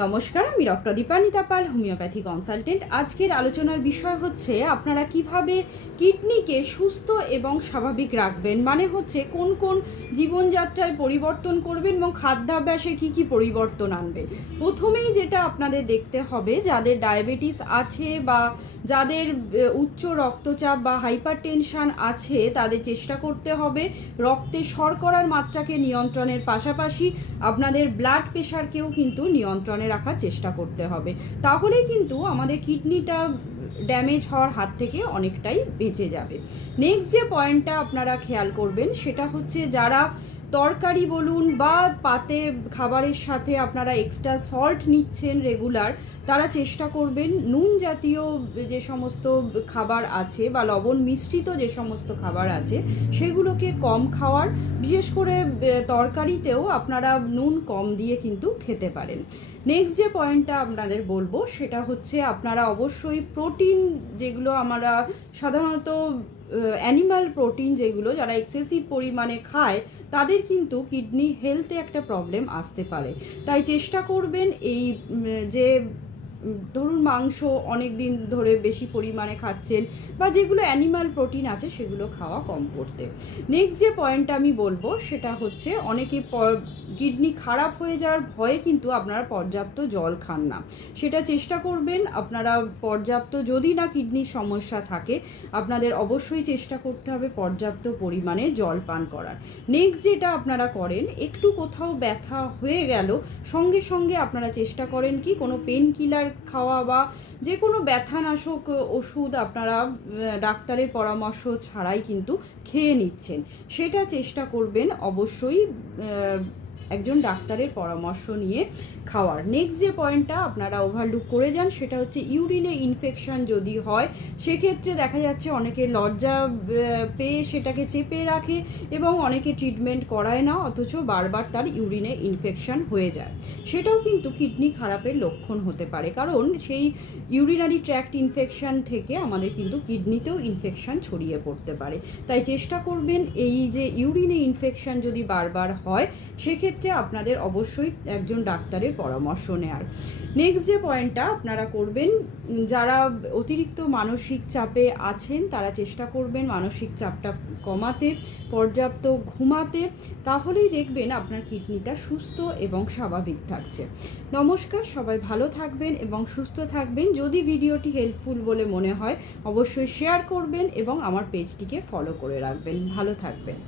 নমস্কার, আমি ডক্টর দীপানিতা পাল, homeopathy consultant. আজকের আলোচনার বিষয় হচ্ছে আপনারা কিভাবে কিডনিকে সুস্থ এবং স্বাভাবিক রাখবেন, মানে হচ্ছে কোন কোন জীবনযাত্রায় পরিবর্তন করবেন এবং খাদ্যাভ্যাসে কি কি পরিবর্তন আনবেন। প্রথমেই যেটা আপনাদের দেখতে হবে, যাদের ডায়াবেটিস আছে বা যাদের উচ্চ রক্তচাপ বা হাইপার টেনশন আছে, তাদের চেষ্টা করতে হবে রক্তে শর্করার মাত্রাকে নিয়ন্ত্রণের পাশাপাশি আপনাদের ব্লাড প্রেশারকেও কিন্তু নিয়ন্ত্রণে রাখার চেষ্টা করতে হবে। তাহলেই কিন্তু আমাদের কিডনিটা ড্যামেজ হওয়ার হাত থেকে অনেকটাই বেঁচে যাবে। নেক্সট যে পয়েন্টটা আপনারা খেয়াল করবেন সেটা হচ্ছে, যারা তরকারি বলুন বা পাতে খাবারের সাথে আপনারা এক্সট্রা সল্ট নিচ্ছেন রেগুলার, তারা চেষ্টা করবেন নুন জাতীয় যে সমস্ত খাবার আছে বা লবণ মিশ্রিত যে সমস্ত খাবার আছে সেগুলোকে কম খাওয়ার। বিশেষ করে তরকারিতেও আপনারা নুন কম দিয়ে কিন্তু খেতে পারেন। নেক্সট যে পয়েন্টটা আপনাদের বলবো সেটা হচ্ছে, আপনারা অবশ্যই প্রোটিন, যেগুলো আমরা সাধারণত অ্যানিমাল প্রোটিন, যেগুলো যারা এক্সেসিভ পরিমাণে খায় তাদের কিন্তু কিডনি হেলথে একটা প্রবলেম আসতে পারে। তাই চেষ্টা করবেন এই যে ধরুন মাংস অনেক দিন ধরে বেশি পরিমাণে খাচ্ছেন বা যেগুলো অ্যানিমাল প্রোটিন আছে সেগুলো খাওয়া কম করতে। নেক্সট যে পয়েন্টটা আমি বলবো সেটা হচ্ছে, অনেকে কিডনি খারাপ হয়ে যাওয়ার ভয়ে কিন্তু আপনারা পর্যাপ্ত জল খান না। সেটা চেষ্টা করবেন আপনারা পর্যাপ্ত, যদি না কিডনির সমস্যা থাকে আপনাদের অবশ্যই চেষ্টা করতে হবে পর্যাপ্ত পরিমাণে জল পান করার। নেক্সট যেটা আপনারা করেন, একটু কোথাও ব্যথা হয়ে গেল সঙ্গে সঙ্গে আপনারা চেষ্টা করেন কি কোনো পেন কিলার খাওয়া বা যে কোনো ব্যথানাশক ওষুধ আপনারা ডাক্তারের পরামর্শ ছাড়াই কিন্তু খেয়ে নিচ্ছেন। সেটা চেষ্টা করবেন অবশ্যই একজন ডাক্তারের পরামর্শ নিয়ে খাওয়ার। নেক্সট যে পয়েন্টটা আপনারা ওভারলুক করে যান সেটা হচ্ছে, ইউরিনে ইনফেকশন যদি হয় সেক্ষেত্রে দেখা যাচ্ছে অনেকে লজ্জা পেয়ে সেটাকে চেপে রাখে এবং অনেকে ট্রিটমেন্ট করায় না, অথচ বারবার তার ইউরিনে ইনফেকশন হয়ে যায়। সেটাও কিন্তু কিডনি খারাপের লক্ষণ হতে পারে, কারণ সেই ইউরিনারি ট্র্যাক্ট ইনফেকশন থেকে আমাদের কিন্তু কিডনিতেও ইনফেকশন ছড়িয়ে পড়তে পারে। তাই চেষ্টা করবেন এই যে ইউরিনে ইনফেকশন যদি বারবার হয় সেক্ষেত্রে আপনাদের অবশ্যই একজন ডাক্তারের পরামর্শ নেওয়ার। নেক্সট যে পয়েন্টটা আপনারা করবেন, যারা অতিরিক্ত মানসিক চাপে আছেন তারা চেষ্টা করবেন মানসিক চাপটা কমাতে, পর্যাপ্ত ঘুমাতে, তাহলেই দেখবেন আপনার কিডনিটা সুস্থ এবং স্বাভাবিক থাকছে। নমস্কার, সবাই ভালো থাকবেন এবং সুস্থ থাকবেন। যদি ভিডিওটি হেল্পফুল বলে মনে হয় অবশ্যই শেয়ার করবেন এবং আমার পেজটিকে ফলো করে রাখবেন। ভালো থাকবেন।